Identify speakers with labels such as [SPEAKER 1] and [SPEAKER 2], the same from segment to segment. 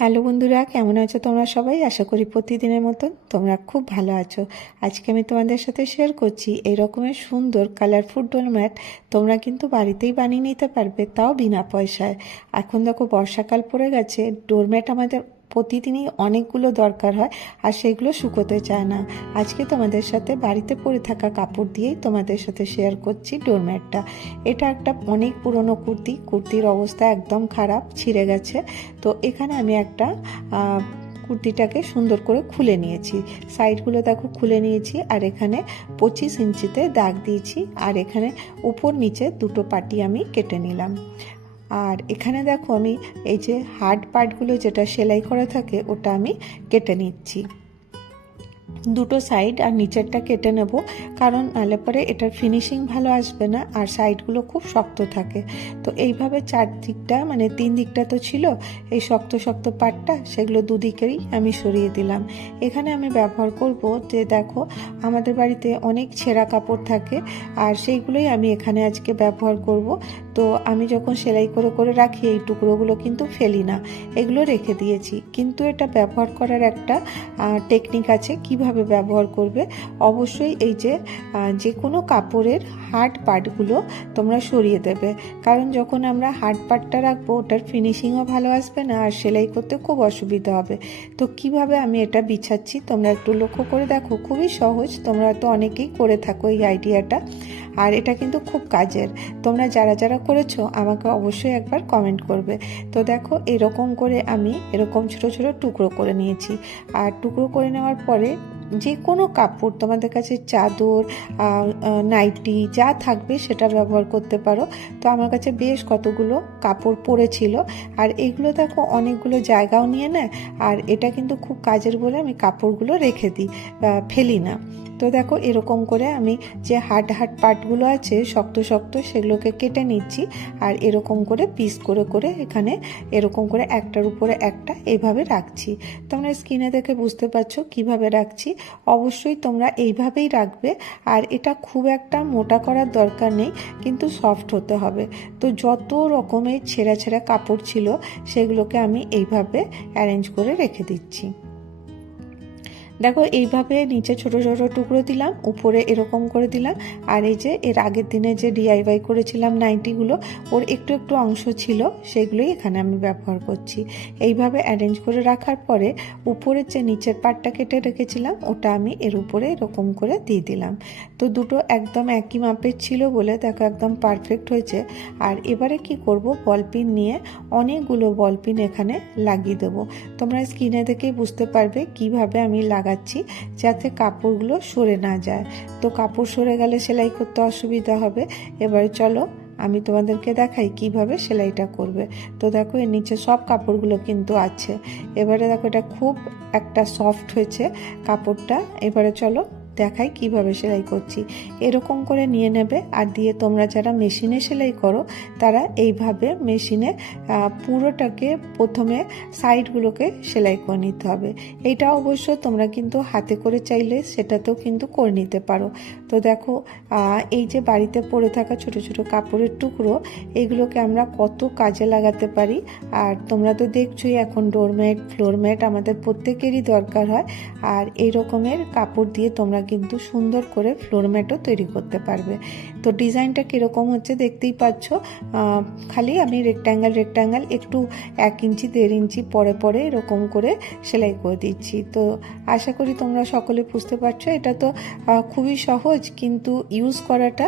[SPEAKER 1] Hello বন্ধুরা, কেমন আছো তোমরা সবাই? আশা করি প্রতিদিনের মতন তোমরা খুব ভালো আছো। আজকে আমি তোমাদের সাথে শেয়ার করছি এই রকমের সুন্দর কালারফুল ডোরম্যাট তোমরা কিন্তু বাড়িতেই বানিয়ে নিতে পারবে, তাও বিনা পয়সায়। এখন দেখো, বর্ষাকাল পড়ে গেছে ডোরম্যাট আমাদের প্রতিদিনই অনেকগুলো দরকার হয় আর সেগুলো শুকোতে চায় না। আজকে তোমাদের সাথে বাড়িতে পরে থাকা কাপড় দিয়েই তোমাদের সাথে শেয়ার করছি ডোরম্যাটটা এটা একটা অনেক পুরনো কুর্তি, কুর্তির অবস্থা একদম খারাপ, ছিঁড়ে গেছে। তো এখানে আমি একটা কুর্তিটাকে সুন্দর করে খুলে নিয়েছি। সাইডগুলো দেখো খুলে নিয়েছি আর এখানে পঁচিশ ইঞ্চিতে দাগ দিয়েছি আর এখানে উপর নিচে দুটো পাটি আমি কেটে নিলাম। আর এখানে দেখো আমি এই যে হার্ড পার্টগুলো যেটা সেলাই করা থাকে, ওটা আমি কেটে নিচ্ছি। দুটো সাইড আর নিচেরটা কেটে নেব, কারণ নাহলে পরে এটার ফিনিশিং ভালো আসবে না আর সাইডগুলো খুব শক্ত থাকে। তো এইভাবে চার দিকটা মানে তিন দিকটা তো ছিল, এই শক্ত শক্ত পাটটা সেগুলো দুদিকেরই আমি সরিয়ে দিলাম। এখানে আমি ব্যবহার করব যে দেখো, আমাদের বাড়িতে অনেক ছেঁড়া কাপড় থাকে, আর সেইগুলোই আমি এখানে আজকে ব্যবহার করব। তো আমি যখন সেলাই করে করে রাখি, এই টুকরোগুলো কিন্তু ফেলি না। এগুলো রেখে দিয়েছি। কিন্তু এটা ব্যবহার করার একটা টেকনিক আছে কীভাবে ব্যবহার করবে। অবশ্যই এই যে যে কোনো কাপড়ের হার্ড পার্টগুলো তোমরা সরিয়ে দেবে। কারণ যখন আমরা হার্ড পার্টটা রাখব, ওটার ফিনিশিংও ভালো আসবে না, আর সেলাই করতে খুব অসুবিধা হবে। তো কীভাবে আমি এটা বিছাচ্ছি, তোমরা একটু লক্ষ্য করে দেখো। খুবই সহজ, তোমরা তো অনেকেই করে থাকো এই আইডিয়াটা আর এটা কিন্তু খুব কাজের। তোমরা যারা যারা করেছ, আমাকে অবশ্যই একবার কমেন্ট করবে। তো দেখো, এরকম করে আমি এরকম ছোট ছোট টুকরো করে নিয়েছি। আর টুকরো করে নেওয়ার পরে যে কোনো কাপড়, তোমাদের কাছে চাদর নাইটি যা থাকবে সেটা ব্যবহার করতে পারো। তো আমার কাছে বেশ কতগুলো কাপড় পড়েছিল। আর এইগুলো দেখো, অনেকগুলো জায়গাও নিয়ে নেয়। আর এটা কিন্তু খুব কাজের বলে আমি কাপড়গুলো রেখে দিই ফেলি না। তো দেখো এরকম করে আমি যে হার্ড হার্ড পার্টগুলো আছে, শক্ত শক্ত সেগুলোকে কেটে নিচ্ছি আর এরকম করে পিস করে করে এখানে এরকম করে একটার উপরে একটা এভাবে রাখছি। তোমরা স্ক্রিনে দেখে বুঝতে পারছ কীভাবে রাখছি। অবশ্যই তোমরা এইভাবেই রাখবে আর এটা খুব একটা মোটা করার দরকার নেই, কিন্তু সফট হতে হবে। তো যত রকমের ছেঁড়া ছেঁড়া কাপড় ছিল সেগুলোকে আমি এইভাবে অ্যারেঞ্জ করে রেখে দিচ্ছি। দেখো, এইভাবে নিচে ছোট ছোট টুকরো দিলাম, উপরে এরকম করে দিলাম। আর এই যে, এর আগের দিনে যে ডিআইওয়াই করেছিলাম নাইটিগুলো ওর একটু একটু অংশ ছিল, সেগুলোই এখানে আমি ব্যবহার করছি। এইভাবে অ্যারেঞ্জ করে রাখার পরে, উপরের যে নিচের পাটটা কেটে রেখেছিলাম, ওটা আমি এর উপরে এরকম করে দিয়ে দিলাম। তো দুটো একদম একই মাপের ছিল বলে দেখো, একদম পারফেক্ট হয়েছে। আর এবারে কি করব বলপিন নিয়ে অনেকগুলো বলপিন এখানে লাগিয়ে দেবো। তোমরা স্ক্রিনে দেখেই বুঝতে পারবে কীভাবে আমি লাগাচ্ছি যাতে কাপড়গুলো সরে না যায়। তো কাপড় সরে গেলে সেলাই করতে অসুবিধা হবে। এবার চলো আমি তোমাদেরকে দেখাই কীভাবে সেলাইটা করবে। তো দেখো, এর নিচে সব কাপড়গুলো কিন্তু আছে। এবারে দেখো, এটা খুব একটা সফট হয়েছে কাপড়টা। এবারে চলো দেখাই কীভাবে সেলাই করছি। এরকম করে নিয়ে নেবে আর দিয়ে তোমরা যারা মেশিনে সেলাই করো, তারা এইভাবে মেশিনে পুরোটাকে প্রথমে সাইডগুলোকে সেলাই করে নিতে হবে। এইটা অবশ্য তোমরা কিন্তু হাতে করে চাইলে সেটাতেও কিন্তু করে নিতে পারো। তো দেখো এই যে বাড়িতে পড়ে থাকা ছোট ছোট কাপড়ের টুকরো, এগুলোকে আমরা কত কাজে লাগাতে পারি। আর তোমরা তো দেখছোই এখন ডোরম্যাট ফ্লোরম্যাট আমাদের প্রত্যেকেরই দরকার হয়। আর এই রকমের কাপড় দিয়ে তোমরা কিন্তু সুন্দর করে ফ্লোর ম্যাটও তৈরি করতে পারবে। তো ডিজাইনটা কীরকম হচ্ছে দেখতেই পাচ্ছ। খালি আমি রেক্ট্যাঙ্গেল রেক্ট্যাঙ্গেল একটু এক ইঞ্চি, দেড় ইঞ্চি পরে পরে এরকম করে সেলাই করে দিচ্ছি। তো আশা করি তোমরা সকলে বুঝতে পারছ, এটা তো খুবই সহজ কিন্তু ইউজ করাটা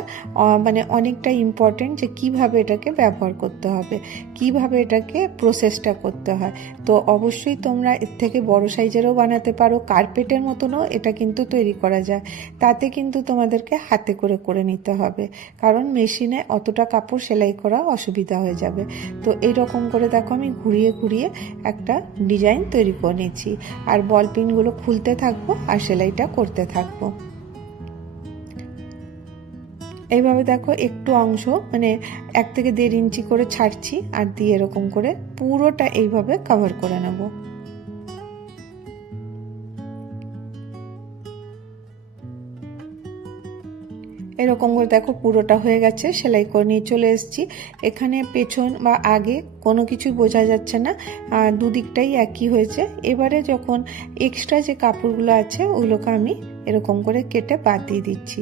[SPEAKER 1] মানে অনেকটা ইম্পর্টেন্ট যে কীভাবে এটাকে ব্যবহার করতে হবে, কীভাবে এটাকে প্রসেসটা করতে হয়। তো অবশ্যই তোমরা এর থেকে বড় সাইজেরও বানাতে পারো কার্পেটের মতনও এটা কিন্তু তৈরি করা যায়, তাতে কিন্তু তোমাদেরকে হাতে করে করে নিতে হবে। কারণ মেশিনে অতটা কাপড় সেলাই করা অসুবিধা হয়ে যাবে। তো এই রকম করে দেখো আমি ঘুরিয়ে ঘুরিয়ে একটা ডিজাইন তৈরি করে নিচ্ছি। আর বল পিনগুলো খুলতে থাকব আর সেলাইটা করতে থাকব। এইভাবে দেখো একটু অংশ মানে এক থেকে দেড় ইঞ্চি করে ছাড়ছি আর দিয়ে এরকম করে পুরোটা এইভাবে কভার করে নেব। এরকম করে দেখো পুরোটা হয়ে গেছে, সেলাই করে নিয়ে চলে এসেছি। এখানে পেছন বা আগে কোনো কিছুই বোঝা যাচ্ছে না দুদিকটাই একই হয়েছে। এবারে যখন এক্সট্রা যে কাপড়গুলো আছে, ওগুলোকে আমি এরকম করে কেটে বাদ দিয়ে দিচ্ছি।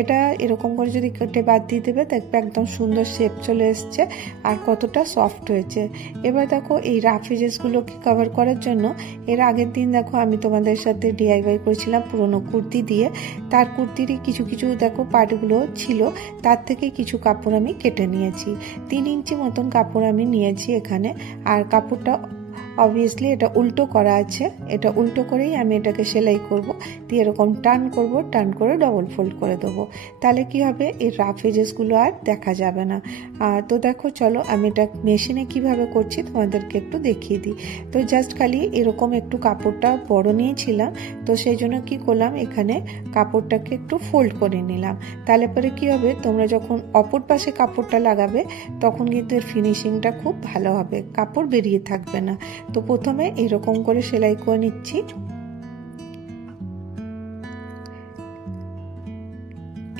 [SPEAKER 1] এটা এরকম করে যদি কেটে বাদ দিয়ে দেবে, দেখবে একদম সুন্দর শেপ চলে এসছে আর কতটা সফট হয়েছে। এবার দেখো এই রাফ এজেসগুলোকে কভার করার জন্য এর আগের দিন দেখো আমি তোমাদের সাথে ডিআইওয়াই করেছিলাম পুরনো কুর্তি দিয়ে। তার কুর্তিরই কিছু কিছু দেখো পার্টগুলো ছিল, তার থেকে কিছু কাপড় আমি কেটে নিয়েছি। তিন ইঞ্চি মতন কাপড় আমি নিয়েছি এখানে। আর কাপড়টা অবভিয়াসলি এটা উল্টো করা আছে। এটা উল্টো করেই আমি এটাকে সেলাই করব। দিয়ে এরকম টার্ন করব টার্ন করে ডবল ফোল্ড করে দেবো। তাহলে কি হবে? এই রাফ এজেসগুলো আর দেখা যাবে না। তো দেখো, চলো আমি এটা মেশিনে কীভাবে করছি তোমাদেরকে একটু দেখিয়ে দিই। তো জাস্ট খালি এরকম একটু কাপড়টা বড় নিয়েছিলাম। তো সেই জন্য কী করলাম? এখানে কাপড়টাকে একটু ফোল্ড করে নিলাম। তাহলে পরে কী হবে? তোমরা যখন অপর পাশে কাপড়টা লাগাবে, তখন কিন্তু এর ফিনিশিংটা খুব ভালো হবে। কাপড় বেরিয়ে থাকবে না। তো প্রথমে এরকম করে সেলাই করে নিচ্ছি।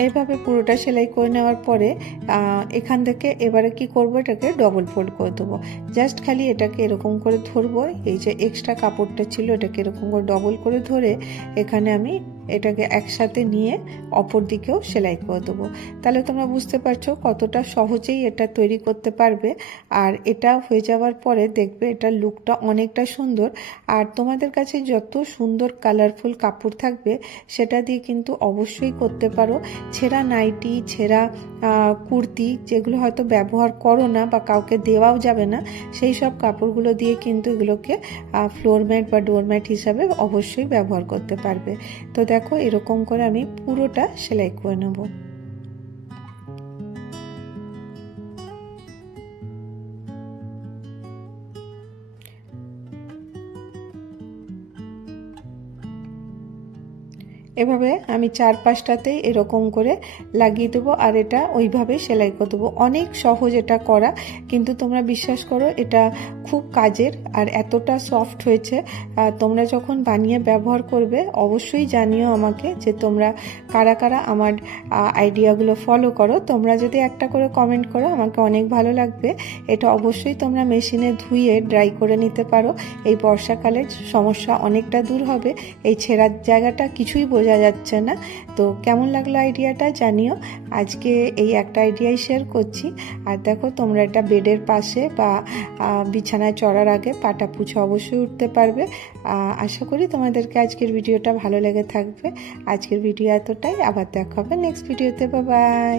[SPEAKER 1] এভাবে পুরোটা সেলাই করে নেওয়ার পরে এখান থেকে এবারে কি করব? এটাকে ডবল ফোল্ড করে দেবো। জাস্ট খালি এটাকে এরকম করে ধরবো। এই যে এক্সট্রা কাপড়টা ছিল, এটাকে এরকম করে ডবল করে ধরে এখানে আমি এটাকে একসাথে নিয়ে অপর দিকেও সেলাই করে দেবো। তাহলে তোমরা বুঝতে পারছ কতটা সহজেই এটা তৈরি করতে পারবে। আর এটা হয়ে যাওয়ার পরে দেখবে এটার লুকটা অনেকটা সুন্দর। আর তোমাদের কাছে যত সুন্দর কালারফুল কাপড় থাকবে, সেটা দিয়ে কিন্তু অবশ্যই করতে পারো। ছেঁড়া নাইটি, ছেঁড়া কুর্তি যেগুলো হয়তো ব্যবহার করো না বা কাউকে দেওয়াও যাবে না, সেই সব কাপড়গুলো দিয়ে কিন্তু এগুলোকে ফ্লোর ম্যাট বা ডোরম্যাট হিসাবে অবশ্যই ব্যবহার করতে পারবে। তো দেখো এরকম করে আমি পুরোটা সেলাই করে নেব। এভাবে আমি চার পাঁচটাতেই এরকম করে লাগিয়ে দেবো আর এটা ওইভাবে সেলাই করে দেবো। অনেক সহজ এটা করা, কিন্তু তোমরা বিশ্বাস করো এটা খুব কাজের আর এতটা সফট হয়েছে। তোমরা যখন বানিয়ে ব্যবহার করবে, অবশ্যই জানিও আমাকে যে তোমরা কারা কারা আমার আইডিয়াগুলো ফলো করো। তোমরা যদি একটা করে কমেন্ট করো, আমাকে অনেক ভালো লাগবে। এটা অবশ্যই তোমরা মেশিনে ধুয়ে ড্রাই করে নিতে পারো। এই বর্ষাকালের সমস্যা অনেকটা দূর হবে। এই ছেঁড়ার জায়গাটা কিছুই বোঝা যাচ্ছে না। তো কেমন লাগল আইডিয়াটা জানিও। আজকে এই একটা আইডিয়াই শেয়ার করছি। আর দেখো, তোমরা এটা বেডের পাশে বা বিছানায় চড়ার আগে পাটা পুছে অবশ্যই উঠতে পারবে। আশা করি তোমাদেরকে আজকের ভিডিওটা ভালো লেগে থাকবে। আজকের ভিডিও এতটাই। আবার দেখা হবে নেক্সট ভিডিওতে বাই